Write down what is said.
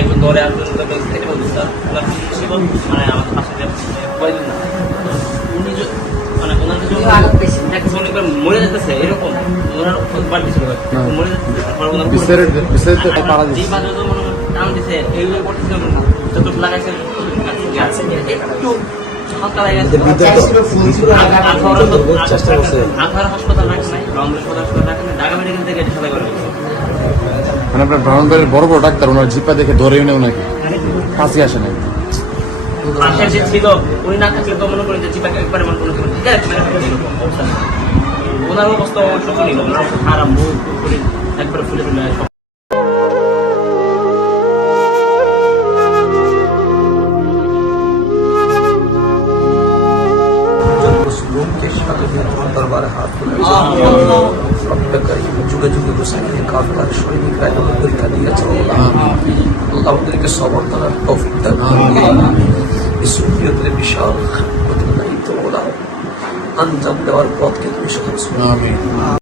একজন ধরে আসবেন মানে আমার পাশে কয়েকজন না উনি মানে ওনার মরে যেতেছে এরকম ওনার বাড়ি ছিল মরে যেতেছে টান দিছে এইভাবে করতেছে যত লাগাইছে একটু হাসপাতাল রাখে নাই হাসপাতাল রাখে নাই ঢাকা মেডিকেল থেকে এটা সবাই করে মানে আপনার ব্রাহ্মণবাড়ির বড় বড় ডাক্তার ওনার জিপা দেখে ধরেও নেও নাকি কাছে আসে নাই পাশে যে ছিল উনি না থাকলে তো মনে করি যে জিপাকে একবারে মনে করি ঠিক আছে ওনার অবস্থা শোচনীয় ওনার খারাপ মুখ একবারে ফুলে ফুলে दरबार हाथ যুগে যুগে গোসাইকে কাফেলার সৈনিক রায়কে পরীক্ষা দিয়েছে আল্লাহ আমাদেরকে সবর করার তৌফিক দান এই সুফিয়তের বিশাল দায়িত্ব আঞ্জাম দেওয়ার পথকে তুমি সহজ